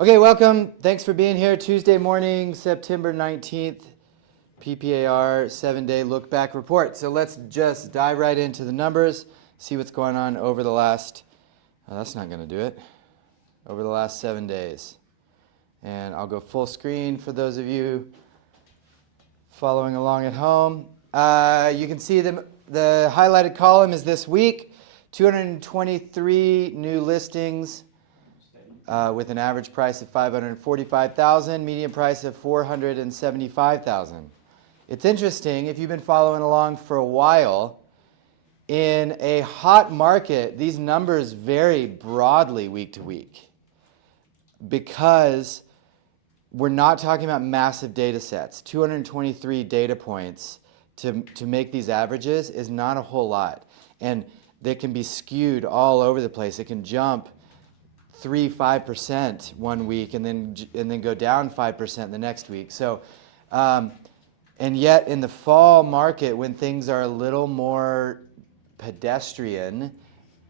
Okay, welcome. Thanks for being here. Tuesday morning, September 19th, PPAR 7-day look-back report. So let's just dive right into the numbers, see what's going on over the last, that's not going to do it, over the last 7 days. And I'll go full screen for those of you following along at home. You can see the highlighted column is this week, 223 new listings. With an average price of $545,000, median price of $475,000. It's interesting, if you've been following along for a while, in a hot market, these numbers vary broadly week to week because we're not talking about massive data sets. 223 data points to make these averages is not a whole lot. And they can be skewed all over the place. It can jump 3-5% one week and then go down 5% the next week. So, and yet in the fall market, when things are a little more pedestrian,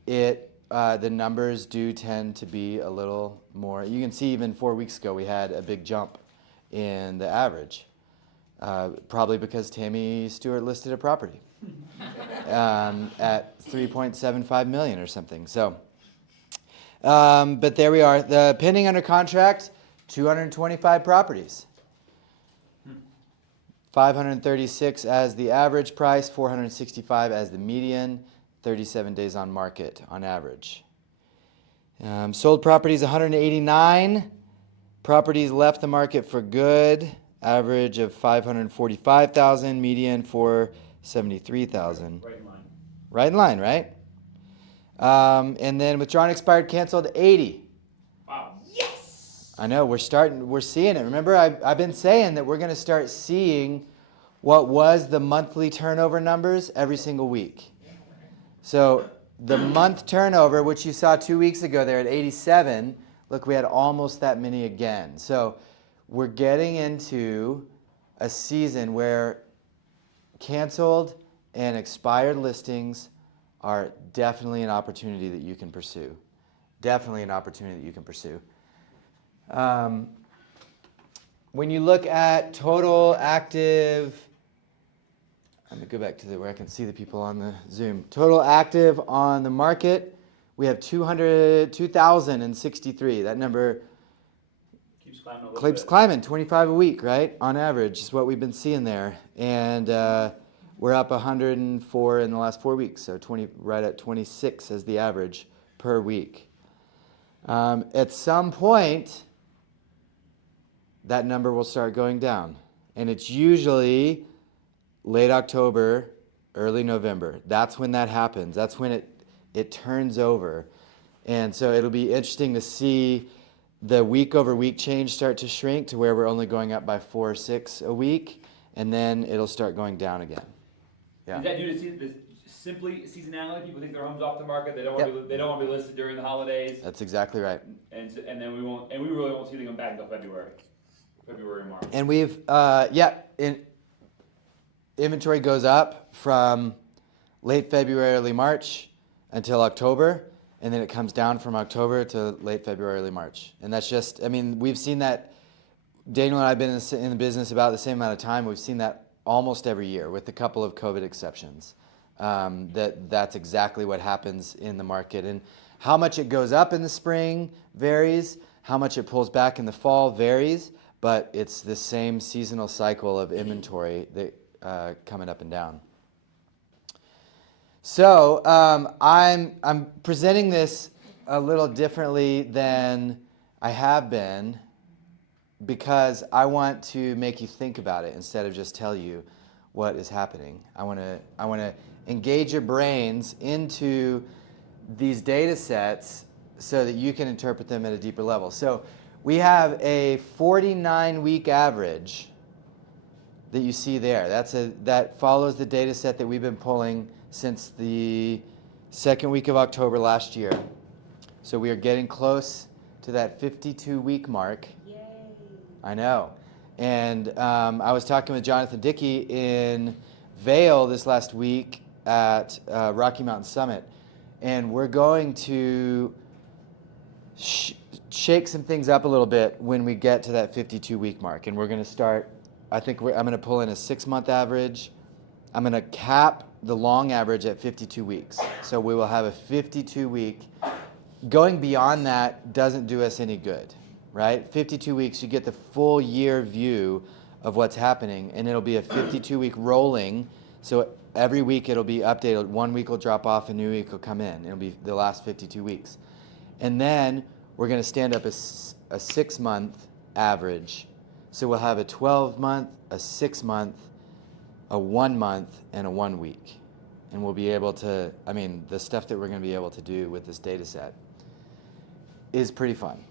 the numbers do tend to be a little more. You can see even 4 weeks ago we had a big jump in the average, probably because Tammy Stewart listed a property at $3.75 million or something. So. But there we are. The pending under contract, 225 properties. 536 as the average price, 465 as the median, 37 days on market on average. Sold properties, 189. Properties left the market for good, average of 545,000, median 473,000. Right in line. Right in line, right? And then withdrawn, expired, canceled, 80. Wow. Yes! I know, we're seeing it. Remember, I've been saying that we're going to start seeing what was the monthly turnover numbers every single week. So the month turnover, which you saw 2 weeks ago there at 87, look, we had almost that many again. So we're getting into a season where canceled and expired listings are definitely an opportunity that you can pursue. Definitely an opportunity that you can pursue. When you look at total active, I'm going to go back to where I can see the people on the Zoom. Total active on the market, we have 2,063. That number keeps climbing a little keeps bit. climbing, 25 a week, right? On average is what we've been seeing there. And we're up 104 in the last 4 weeks, so right at 26 as the average per week. At some point, that number will start going down. And it's usually late October, early November. That's when that happens. That's when it turns over. And so it'll be interesting to see the week over week change start to shrink to where we're only going up by 4 or 6 a week, and then it'll start going down again. Yeah. Is that due to simply seasonality? People take their homes off the market. They don't want to be listed during the holidays. That's exactly right. And then we really won't see them come back until February and March. And we've inventory goes up from late February, early March until October, and then it comes down from October to late February, early March. And that's just, I mean, we've seen that. Daniel and I have been in the business about the same amount of time. We've seen that almost every year, with a couple of COVID exceptions. That's exactly what happens in the market. And how much it goes up in the spring varies. How much it pulls back in the fall varies. But it's the same seasonal cycle of inventory that coming up and down. So I'm presenting this a little differently than I have been, because I want to make you think about it instead of just tell you what is happening. I want to engage your brains into these data sets so that you can interpret them at a deeper level. So we have a 49-week average that you see there. That follows the data set that we've been pulling since the second week of October last year. So we are getting close to that 52-week mark. I know. And I was talking with Jonathan Dickey in Vail this last week at Rocky Mountain Summit, and we're going to shake some things up a little bit when we get to that 52-week mark. And we're going to start, I'm going to pull in a 6-month average. I'm going to cap the long average at 52 weeks. So we will have a 52-week. Going beyond that doesn't do us any good, right? 52 weeks, you get the full year view of what's happening, and it'll be a 52-week rolling. So every week it'll be updated. 1 week will drop off, a new week will come in. It'll be the last 52 weeks. And then we're going to stand up a 6-month average. So we'll have a 12-month, a 6-month, a 1 month, and a 1 week. And we'll be able to, I mean, the stuff that we're going to be able to do with this data set is pretty fun.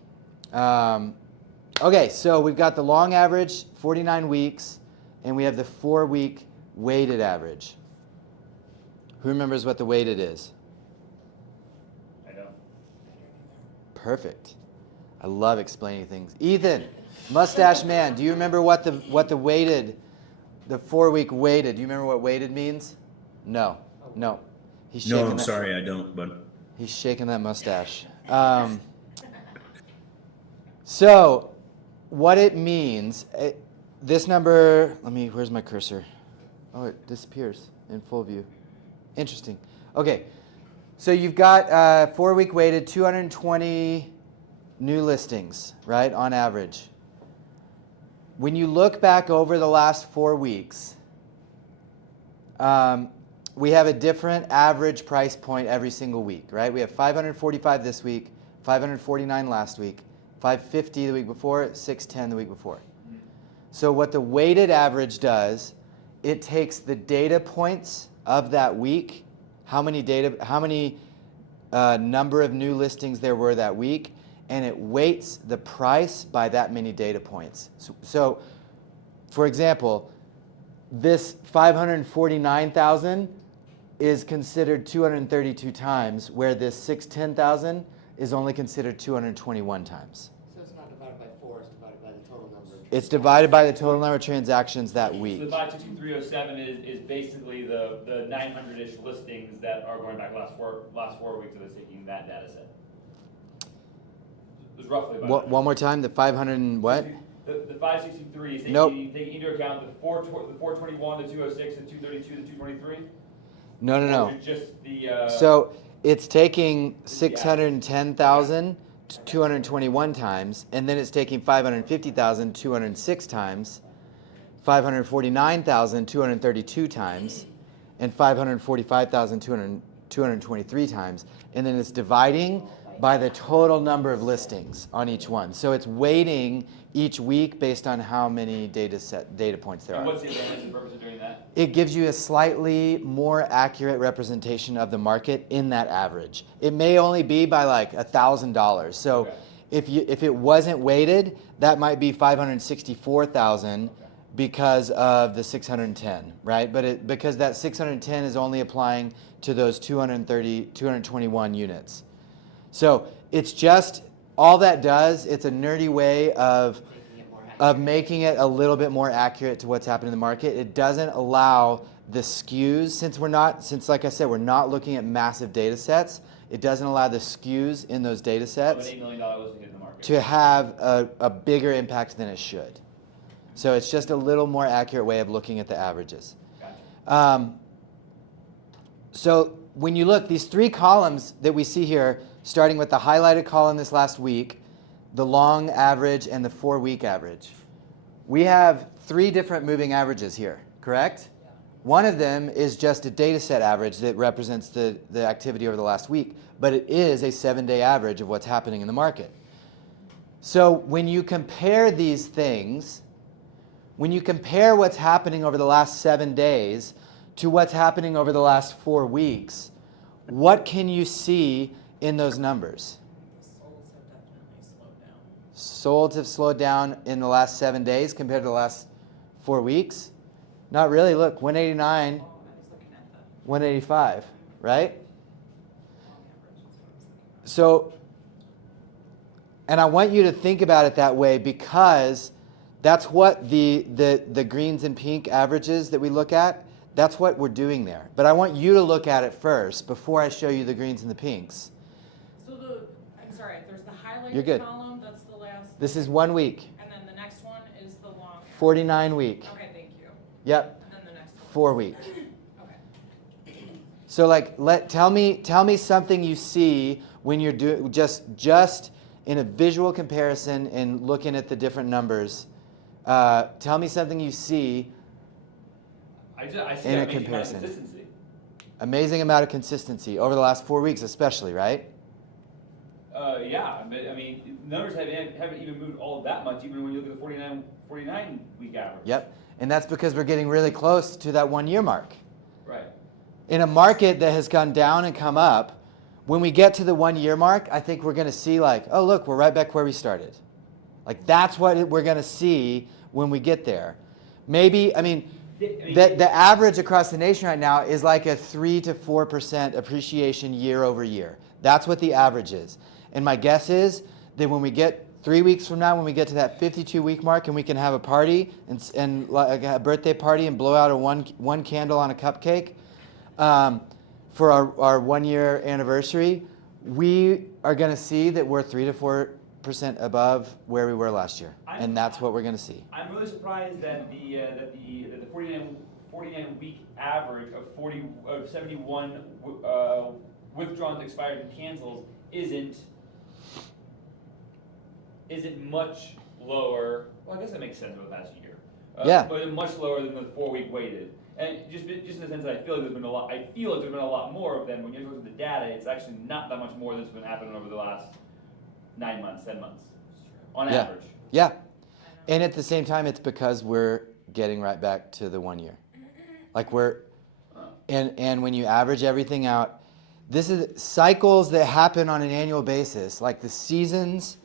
Okay, so we've got the long average, 49 weeks, and we have the 4-week weighted average. Who remembers what the weighted is? I don't. Perfect. I love explaining things. Ethan, mustache man, do you remember what the weighted, the 4-week weighted, do you remember what weighted means? No. He's shaking No, I'm sorry, I don't, but. He's shaking that mustache. So what it means, this number, where's my cursor? Oh, it disappears in full view. Interesting. Okay, so you've got 4-week weighted, 220 new listings, right, on average. When you look back over the last 4 weeks, we have a different average price point every single week, right? We have 545 this week, 549 last week, 550 the week before, 610 the week before. So what the weighted average does, it takes the data points of that week, how many number of new listings there were that week, and it weights the price by that many data points. So for example, this 549,000 is considered 232 times, where this 610,000 is only considered 221 times. So it's not divided by 4, it's divided by the total number of It's divided by the total number of transactions that week. So the 522307 is basically the 900-ish listings that are going back last four weeks of us taking that data set. It was roughly about One more time, the 500 and what? The 563 is taking into account the 421, the 206, the 232, the 223? No. Or just the, So it's taking 610,000 221 times, and then it's taking 550,000 206 times, 549,000 232 times, and 545,000 223 times, and then it's dividing by the total number of listings on each one. So it's weighting each week based on how many data points there and are. what's the advantage and purpose of doing that? It gives you a slightly more accurate representation of the market in that average. It may only be by like $1,000. So Okay. if it wasn't weighted, that might be 564,000 because of the 610, right? But because that 610 is only applying to those 221 units. So it's just, all that does, it's a nerdy way of making it a little bit more accurate to what's happening in the market. It doesn't allow the skews, since like I said, we're not looking at massive data sets, it doesn't allow the skews in those data sets Of an $8 million listing in the market. to have a bigger impact than it should. So it's just a little more accurate way of looking at the averages. Gotcha. So when you look, these 3 columns that we see here, starting with the highlighted column this last week, the long average, and the 4-week average. We have 3 different moving averages here, correct? Yeah. One of them is just a data set average that represents the activity over the last week, but it is a 7-day average of what's happening in the market. So when you compare these things, when you compare what's happening over the last 7 days to what's happening over the last 4 weeks, what can you see in those numbers? Solds have definitely slowed down. Solds have slowed down in the last 7 days compared to the last 4 weeks? Not really. Look, 189, I was looking at the 185, right? long average. So, and I want you to think about it that way because that's what the greens and pink averages that we look at, that's what we're doing there. But I want you to look at it first before I show you the greens and the pinks. So I'm sorry, there's the You're good. highlighted column, This is 1 week. And then the next one is the long. 49 week. Okay, thank you. Yep. And then the next one. 4 week. Okay. So like, tell me something you see when you're doing just in a visual comparison and looking at the different numbers. Tell me something you see. I see In a that amazing amount of comparison. consistency. Amazing amount of consistency over the last 4 weeks, especially, right? Yeah, but I mean, numbers haven't even moved all that much, even when you look at the 49 week average. Yep. And that's because we're getting really close to that 1 year mark. Right. In a market that has gone down and come up, when we get to the 1 year mark, I think we're going to see like, oh, look, we're right back where we started. Like that's what we're going to see when we get there. Maybe, I mean, the average across the nation right now is like a 3 to 4% appreciation year over year. That's what the average is. And my guess is that when we get 3 weeks from now, when we get to that 52-week mark and we can have a party and like a birthday party and blow out a one candle on a cupcake for our 1 year anniversary, we are going to see that we're 3 to 4% above where we were last year. And that's what we're going to see. I'm really surprised that the 49 week average of 71 withdrawn, expired, and cancels isn't much lower. Well, I guess that makes sense over the past year. Yeah. But much lower than the 4 week weighted. And just in the sense that I feel like there's been a lot. I feel like there's been a lot more of them. When you look at the data, it's actually not that much more that's been happening over the last 9 months, 10 months, on average. Yeah. And at the same time, it's because we're getting right back to the 1 year. Like and when you average everything out, this is cycles that happen on an annual basis, like the seasons,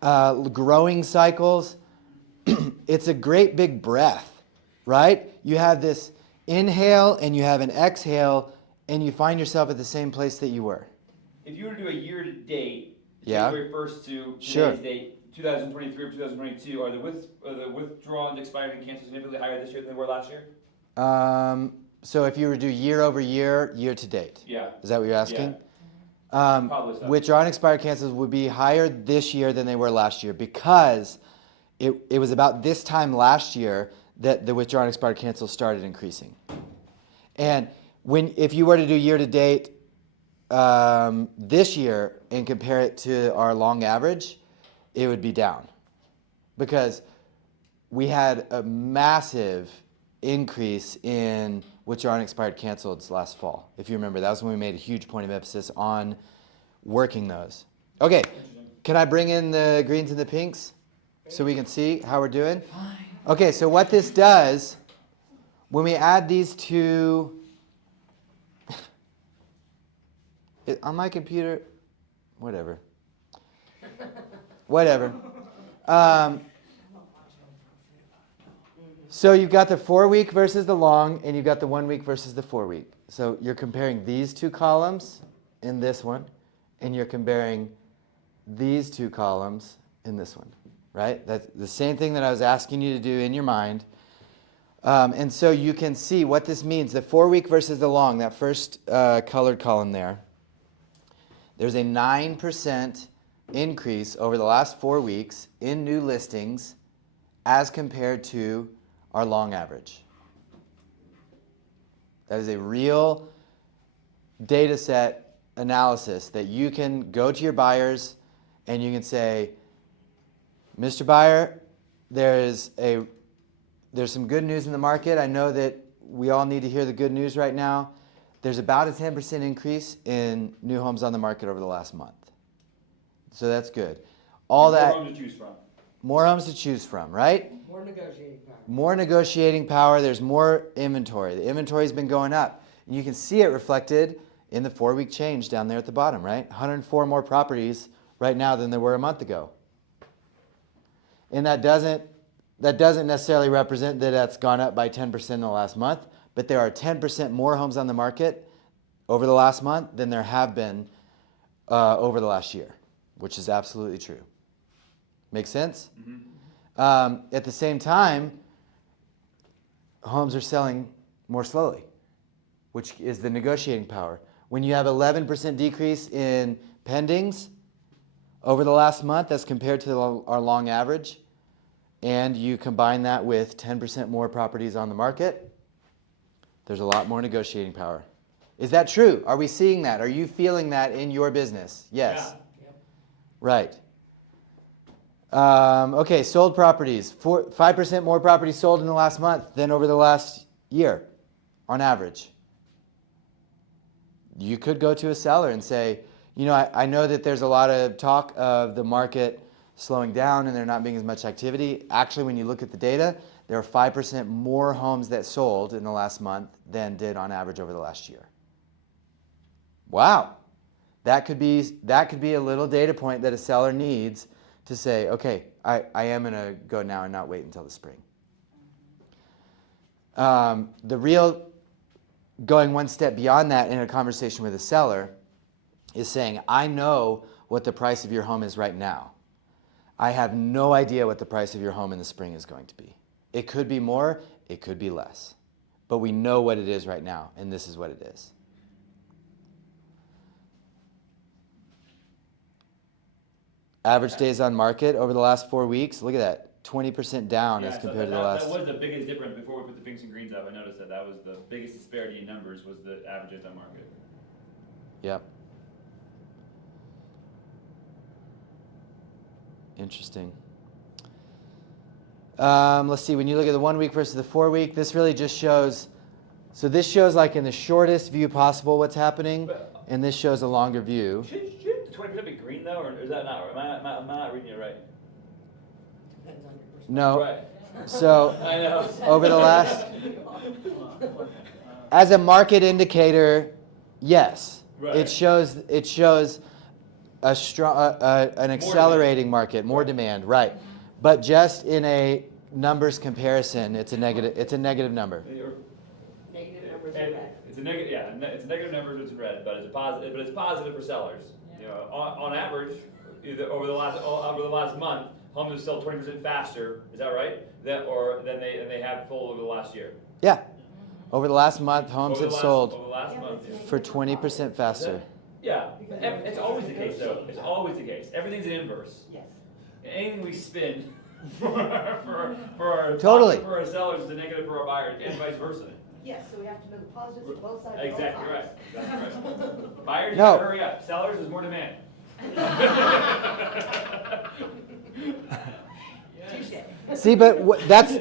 growing cycles. It's a great big breath, right? You have this inhale and you have an exhale, and you find yourself at the same place that you were. If you were to do a year to date, Yeah. January 1st to today's Sure. date, 2023 or 2022, are the withdrawn, expired, and canceled significantly higher this year than they were last year? So if you were to do year over year, year to date. Yeah. Is that what you're asking? Probably so. Withdrawn expired cancels would be higher this year than they were last year because it was about this time last year that the withdrawn expired cancels started increasing. And if you were to do year to date this year and compare it to our long average, it would be down because we had a massive increase in withdrawn expired canceled last fall. If you remember, that was when we made a huge point of emphasis on working those. Okay, can I bring in the greens and the pinks so we can see how we're doing? Okay, so what this does, when we add these two, on my computer, whatever. So you've got the 4 week versus the long, and you've got the 1 week versus the 4 week. So you're comparing these two columns in this one, and you're comparing these two columns in this one, right? That's the same thing that I was asking you to do in your mind. And so you can see what this means. The 4 week versus the long, that first colored column there, there's a 9% increase over the last 4 weeks in new listings as compared to our long average. That is a real data set analysis that you can go to your buyers and you can say, Mr. Buyer, there's some good news in the market. I know that we all need to hear the good news right now. There's about a 10% increase in new homes on the market over the last month. So that's good. More homes to choose from. More homes to choose from, right? More negotiating power. More negotiating power. There's more inventory. The inventory's been going up. And you can see it reflected in the 4 week change down there at the bottom, right? 104 more properties right now than there were a month ago. And that doesn't necessarily represent that that's gone up by 10% in the last month, but there are 10% more homes on the market over the last month than there have been over the last year, which is absolutely true. Make sense? Mm-hmm. At the same time, homes are selling more slowly, which is the negotiating power. When you have 11% decrease in pendings over the last month as compared to our long average, and you combine that with 10% more properties on the market, there's a lot more negotiating power. Is that true? Are we seeing that? Are you feeling that in your business? Yes. Yeah. Right. Okay, sold properties. 5% more properties sold in the last month than over the last year, on average. You could go to a seller and say, you know, I know that there's a lot of talk of the market slowing down and there not being as much activity. Actually, when you look at the data, there are 5% more homes that sold in the last month than did on average over the last year. Wow. That could be a little data point that a seller needs to say, okay, I am going to go now and not wait until the spring. The real going one step beyond that in a conversation with a seller is saying, I know what the price of your home is right now. I have no idea what the price of your home in the spring is going to be. It could be more, it could be less. But we know what it is right now, and this is what it is. Average days on market over the last 4 weeks, look at that, 20% down as compared to the last. That was the biggest difference before we put the pinks and greens up. I noticed that was the biggest disparity in numbers was the average days on market. Yep. Interesting. Let's see, when you look at the 1 week versus the 4 week, this really just shows, so this shows like in the shortest view possible what's happening, and this shows a longer view. Should the 20% be green though, or is that not, am I not reading it right? Depends on your perspective. No. Right. So I know. over the last, as a market indicator, yes. Right. It shows a strong, an accelerating market, more demand, right? But just in a numbers comparison, it's a negative number. Negative numbers are red. It's a negative, yeah. It's a negative number, it's red, but it's a positive. But it's positive for sellers. Yeah. You know, on average, either over the last month, homes have sold 20% faster. Is that right? Than they have sold over the last year. Yeah. Over the last month, homes have sold over the last month. Yeah. for 20% faster. Yeah, it's always the case though. It's always the case. Everything's an inverse. Yes. Anything we spin for our Totally. for our sellers is a negative for our buyers, and vice versa. Yes, so we have to know the positives of both sides. Exactly right. Exactly right. Buyers, you No. gotta hurry up. Sellers, there's more demand. Touche. See, but that's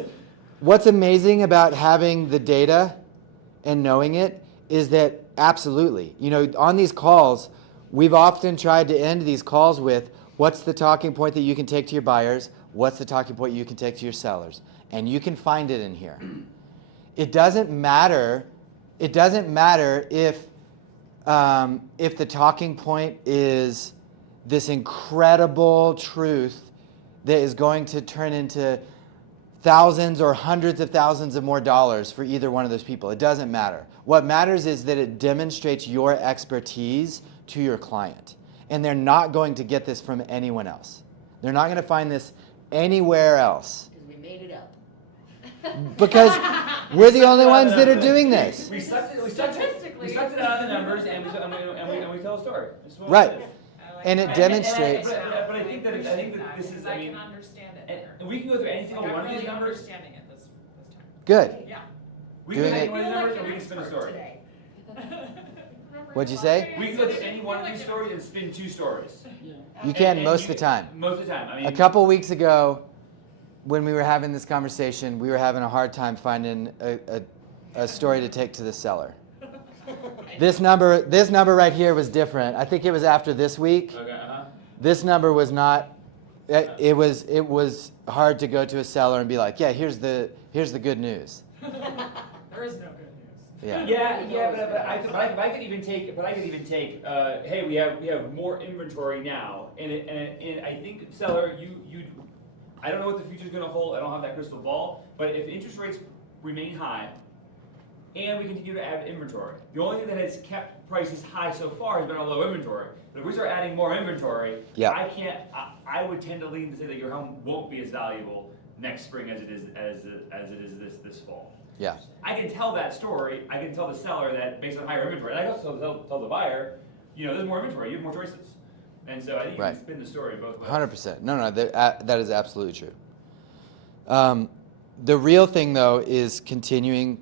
what's amazing about having the data and knowing it is that absolutely, you know, on these calls, we've often tried to end these calls with what's the talking point that you can take to your buyers, what's the talking point you can take to your sellers, and you can find it in here. It doesn't matter. It doesn't matter if the talking point is this incredible truth that is going to turn into thousands or hundreds of thousands of more dollars for either one of those people. It doesn't matter. What matters is that it demonstrates your expertise to your client. And they're not going to get this from anyone else. They're not going to find this anywhere else. Because we made it up. Because we're the only ones that are doing this. We sucked it out of the numbers, and we tell a story. That's what Right. it is. And it demonstrates. But I think that this is. I I mean, can understand it. and we can go through any single Like, one I'm of these really numbers. understanding it this time. Good. Yeah. We can Doing go it- through any one of these numbers, and we can spin a story. What'd you say? We can go through any one of these stories and spin two stories. You can And most you of the can- time. Most of the time. I mean, A couple weeks ago, when we were having this conversation, we were having a hard time finding a story to take to the seller. This number right here was different. I think it was after this week. Okay. This number was not. It was hard to go to a seller and be like, yeah, here's the good news. There is no good news. Yeah. Yeah, but I could even take. Hey, we have more inventory now, and I think seller, you. I don't know what the future's going to hold. I don't have that crystal ball. But if interest rates remain high, and we continue to add inventory, the only thing that has kept prices high so far has been our low inventory. But if we start adding more inventory, Yeah. I would tend to lean to say that your home won't be as valuable next spring as it is this fall. Yeah. I can tell that story. I can tell the seller that based on higher inventory. And I can also tell the buyer, you know, there's more inventory. You have more choices. And so I think you Right. can spin the story both ways. 100%. No, that is absolutely true. The real thing, though, is continuing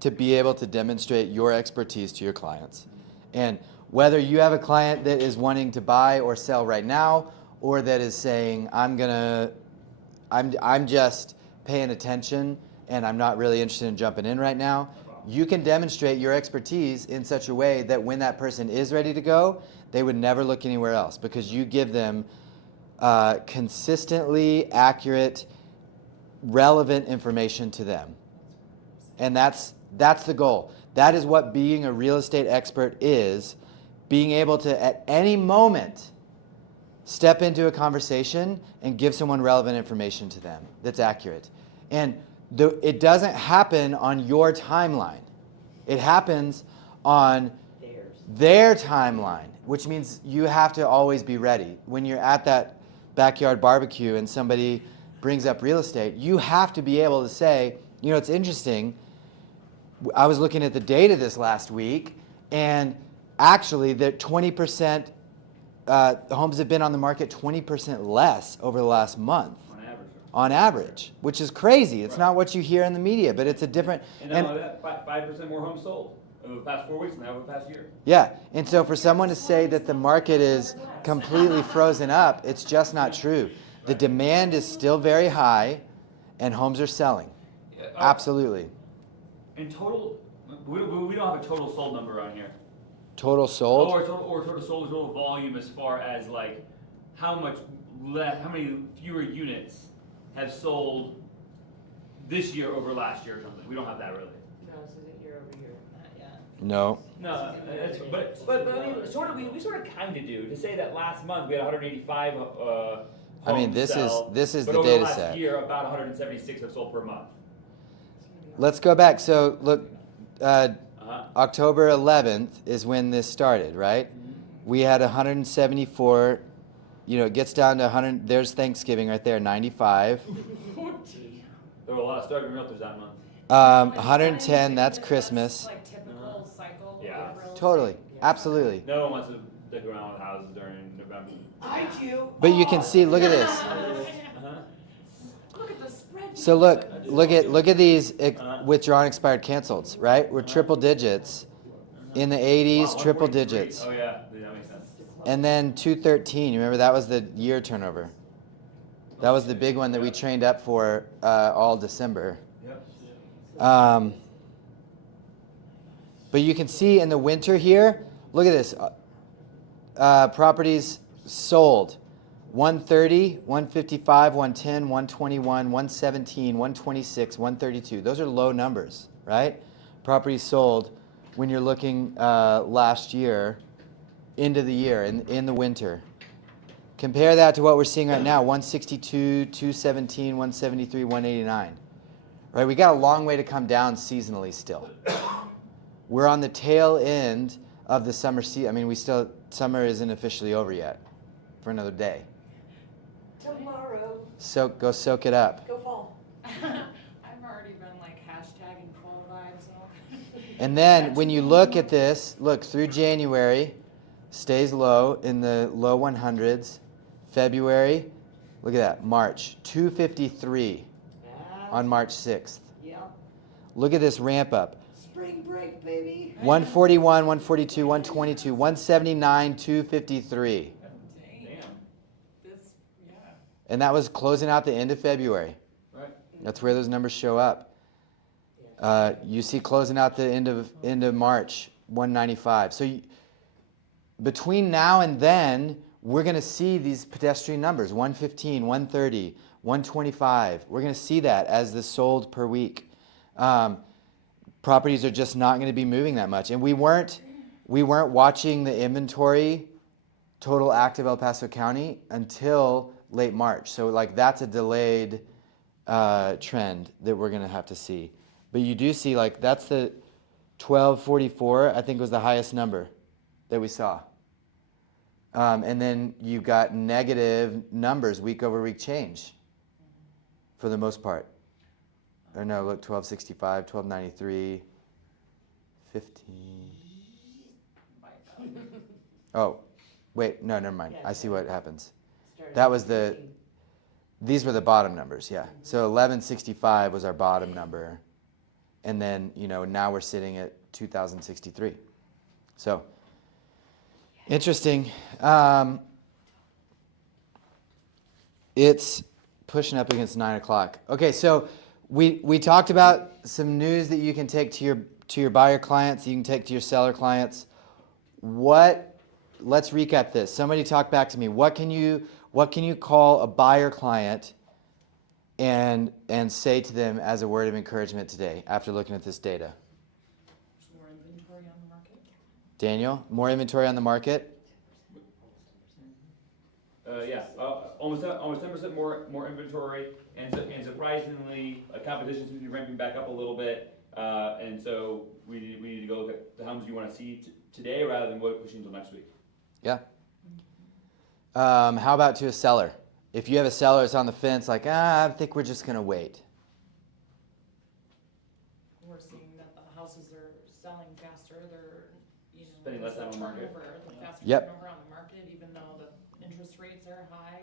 to be able to demonstrate your expertise to your clients. And whether you have a client that is wanting to buy or sell right now, or that is saying, I'm just paying attention and I'm not really interested in jumping in right now, you can demonstrate your expertise in such a way that when that person is ready to go, they would never look anywhere else, because you give them consistently accurate, relevant information to them. And that's the goal. That is what being a real estate expert is, being able to, at any moment, step into a conversation and give someone relevant information to them that's accurate. And it doesn't happen on your timeline. It happens on their timeline, which means you have to always be ready. When you're at that backyard barbecue and somebody brings up real estate, you have to be able to say, you know, it's interesting, I was looking at the data this last week, and actually that 20%, homes have been on the market 20% less over the last month. On average, which is crazy. It's not what you hear in the media, but it's a different. And not only that, 5% more homes sold over the past 4 weeks than over the past year. Yeah, and so for someone to say that the market is completely frozen up, it's just not true. The demand is still very high, and homes are selling. Absolutely. In total, we don't have a total sold number on here. Total sold? Or total sold, total volume, as far as like how many fewer units have sold this year over last year or something. We don't have that really. No, this isn't year over year. Not yet. No. No, but I mean, we sort of kind of do. To say that last month we had 185 homes I mean, this sell, is but the over data the last set. year, about 176 have sold per month. Let's go back. So look, October 11th is when this started, right? We had 174. You know, it gets down to 100. There's Thanksgiving right there, 95. There were a lot of struggling realtors that month. 110. That's Christmas. Like typical cycle Yeah. of real estate. Totally, absolutely. No one wants to stick around with houses during November. I do. But you can see. Look at this. Look at the spread. So look at these withdrawn, expired, canceleds. Right? We're triple digits. In the 80s, Wow, triple 143. digits. Oh yeah, that makes sense. And then 213. You remember that was the year turnover. That was the big one that we trained up for all December. Yep. But you can see in the winter here, look at this. Properties sold. 130, 155, 110, 121, 117, 126, 132. Those are low numbers, right? Properties sold when you're looking last year into the year, in the winter. Compare that to what we're seeing right now, 162, 217, 173, 189. Right, we got a long way to come down seasonally still. We're on the tail end of the summer season. I mean, summer isn't officially over yet for another day. Tomorrow. Go soak it up. Go fall. I've already been like hashtagging fall vibes all. And then when you look at this, look through January, stays low in the low 100s. February, look at that, March, 253 on March 6th. Yeah. Look at this ramp up. Spring break, baby. 141, 142, 122, 179, 253. Damn. This, yeah. And that was closing out the end of February. Right. That's where those numbers show up. You see closing out the end of March, 195. So between now and then, we're going to see these pedestrian numbers, 115, 130, 125. We're going to see that as the sold per week. Properties are just not going to be moving that much. And we weren't watching the inventory total active El Paso County until late March. So like that's a delayed trend that we're going to have to see. But you do see like that's the 1244, I think was the highest number that we saw. And then you got negative numbers week over week change for the most part. Or no, look, 1265, 1293, 15. Oh, Wait, no, never mind. I see what happens. Started That was the, increasing. these were the bottom numbers, yeah. So 1165 was our bottom number. And then, now we're sitting at 2063. So, interesting. It's pushing up against 9 o'clock. Okay, so we talked about some news that you can take to your buyer clients, you can take to your seller clients. Let's recap this. Somebody talk back to me. What can you call a buyer client and say to them as a word of encouragement today after looking at this data? More inventory on the market. Daniel, more inventory on the market? Yeah, almost 10% more inventory, and surprisingly, competition seems to be ramping back up a little bit, and so we need to go look at the homes you want to see today rather than pushing until next week. Yeah. How about to a seller? If you have a seller that's on the fence, like, I think we're just gonna wait. We're seeing that the houses are selling faster, they're, Spending less time on the market. the faster Yep. turnover on the market, even though the interest rates are high,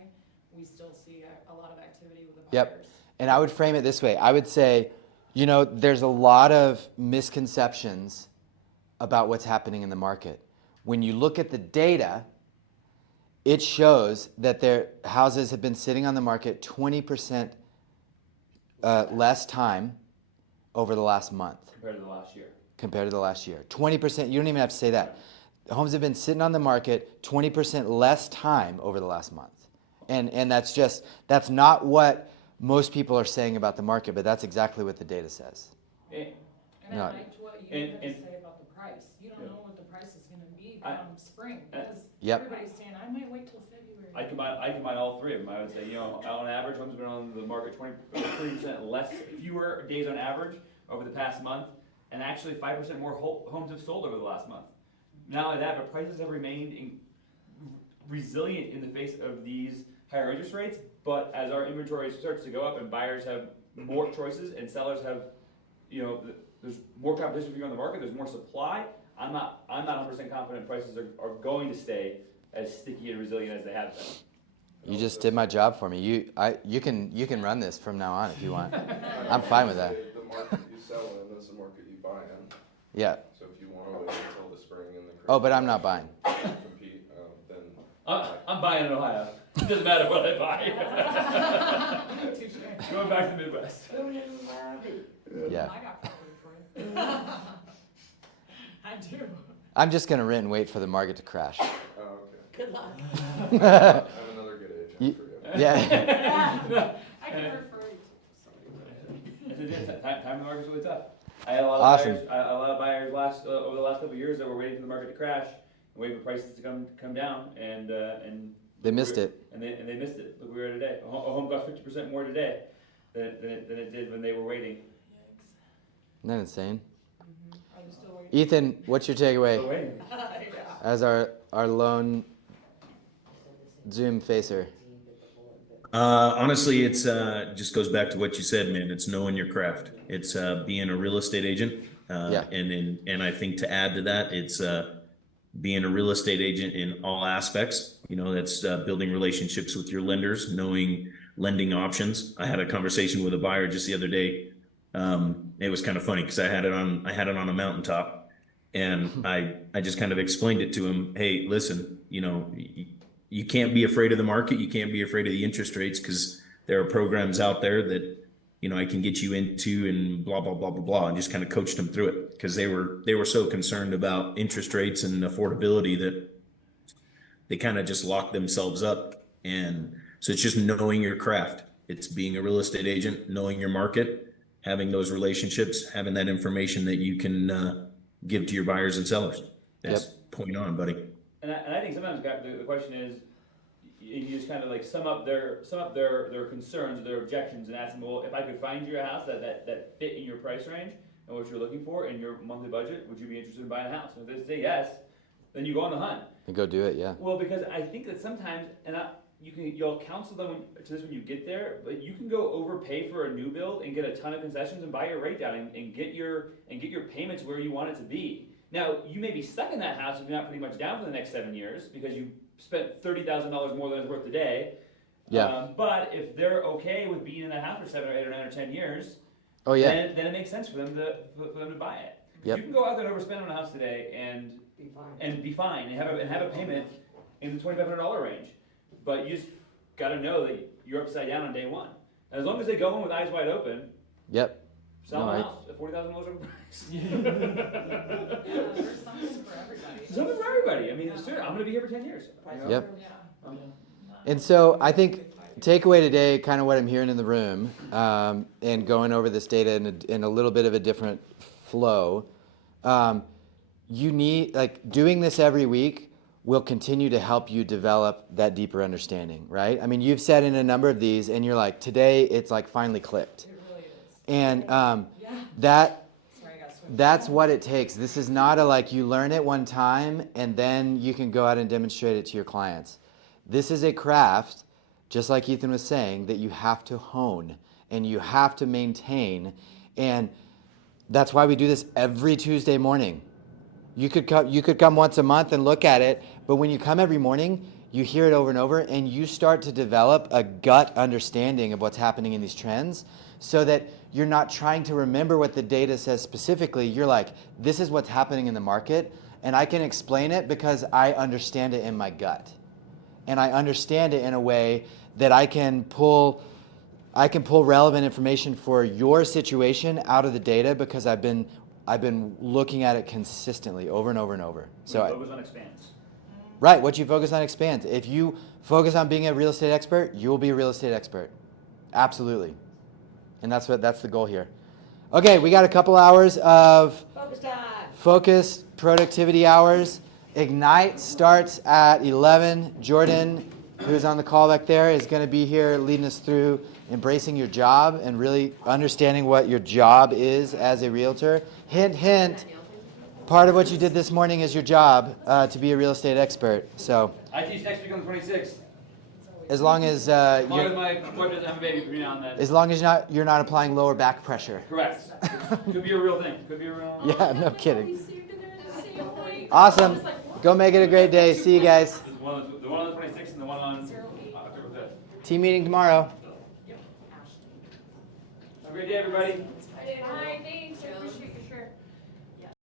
we still see a lot of activity with the buyers. Yep. And I would frame it this way. I would say, there's a lot of misconceptions about what's happening in the market. When you look at the data, it shows that their houses have been sitting on the market 20% less time over the last month Compared to the last year. 20%, you don't even have to say that. The homes have been sitting on the market 20% less time over the last month. And that's not what most people are saying about the market, but that's exactly what the data says. And, And No. I liked what you had to and- say about the price. You don't Yeah. know what the price is gonna be I- come spring, because Yep. everybody's saying, I might wait till February. I combine all three of them. I would say, on average, homes have been on the market 20% less, fewer days on average over the past month, and actually 5% more homes have sold over the last month. Not only that, but prices have remained resilient in the face of these higher interest rates. But as our inventory starts to go up and buyers have more choices and sellers have, there's more competition for you on the market. There's more supply. I'm not 100% confident prices are going to stay as sticky and resilient as they have been. You just did my job for me. You can run this from now on if you want. I'm fine with that. The market you sell in is the market you buy in. Yeah. So if you want to wait until the spring and the Oh, but I'm not buying. compete, then I'm buying in Ohio. It doesn't matter what I buy. Going back to the Midwest. Tune in loud. Yeah. I got property for you. I do. I'm just gonna rent and wait for the market to crash. oh, okay. Good luck. I have another good agent You- for you. Yeah. I can refer you to somebody. Time in the market's really tough. I had a lot of Awesome. buyers over the last couple of years that were waiting for the market to crash, and waiting for prices to come down, and They missed it. And they missed it. Look where we are today. A home costs 50% more today than it did when they were waiting. Yikes. Isn't that insane? Are you still waiting? Ethan, what's your takeaway Still waiting. Yeah. as our lone Zoom facer? Honestly, it's just goes back to what you said, man. It's knowing your craft. It's being a real estate agent, Yeah. and I think to add to that, it's being a real estate agent in all aspects. That's building relationships with your lenders, knowing lending options. I had a conversation with a buyer just the other day. It was kind of funny because I had it on a mountaintop, and I just kind of explained it to him. Hey, listen, you can't be afraid of the market. You can't be afraid of the interest rates because there are programs out there that, I can get you into and blah, blah, blah, blah, blah. And just kind of coached them through it because they were so concerned about interest rates and affordability that they kind of just locked themselves up. And so it's just knowing your craft. It's being a real estate agent, knowing your market, having those relationships, having that information that you can give to your buyers and sellers. That's point on, buddy. And I think sometimes the question is, you just kind of like sum up their concerns, their objections, and ask them, well, if I could find you a house that fit in your price range and what you're looking for in your monthly budget, would you be interested in buying a house? And if they say yes, then you go on the hunt. And go do it, yeah. Well, because I think that sometimes, you'll counsel them to this when you get there, but you can go overpay for a new build and get a ton of concessions and buy your rate down and get your payments where you want it to be. Now, you may be stuck in that house if you're not pretty much down for the next 7 years because you spent $30,000 more than it's worth today. Yeah. But if they're okay with being in that house for 7 or 8 or 9 or 10 years, Oh yeah. then it makes sense for them to buy it. Yep. You can go out there and overspend on a house today and Be fine. be fine and have a payment in the $2,500 range. But you just got to know that you're upside down on day one. As long as they go in with eyes wide open, Yep. sell No, them I- out at $40,000 overpriced. Yeah, there's something for everybody. Something for everybody. I mean, seriously, I'm going to be here for 10 years. Yep. Yeah. Um, And so I think takeaway today, kind of what I'm hearing in the room, and going over this data in a little bit of a different flow. You need, like, doing this every week will continue to help you develop that deeper understanding, right? I mean, you've said in a number of these, and you're like, today it's like finally clicked, It really is. and Yeah. Sorry, I got switched. that's what it takes. This is not a like you learn it one time and then you can go out and demonstrate it to your clients. This is a craft, just like Ethan was saying, that you have to hone and you have to maintain. And that's why we do this every Tuesday morning. You could come once a month and look at it, but when you come every morning, you hear it over and over and you start to develop a gut understanding of what's happening in these trends so that you're not trying to remember what the data says specifically. You're like, this is what's happening in the market and I can explain it because I understand it in my gut. And I understand it in a way that I can pull relevant information for your situation out of the data because I've been looking at it consistently over and over and over. So focus on expands. right, what you focus on expands. If you focus on being a real estate expert, you will be a real estate expert. Absolutely. And that's the goal here. Okay, we got a couple hours of Focus time. focused productivity hours. Ignite starts at 11. Jordan, who's on the call back there, is going to be here leading us through embracing your job and really understanding what your job is as a realtor. Hint, hint, part of what you did this morning is your job to be a real estate expert. So I teach next week on the 26th. as long as As long as you're, my wife doesn't have a baby between now and then. as long as you're not applying lower back pressure. Correct. Could be a real thing. Could be a real. Yeah, no kidding. Awesome. Go make it a great day. See you guys. The one on the 26th and the one on October 5th. Team meeting tomorrow. Have a great day, everybody. Bye, thanks.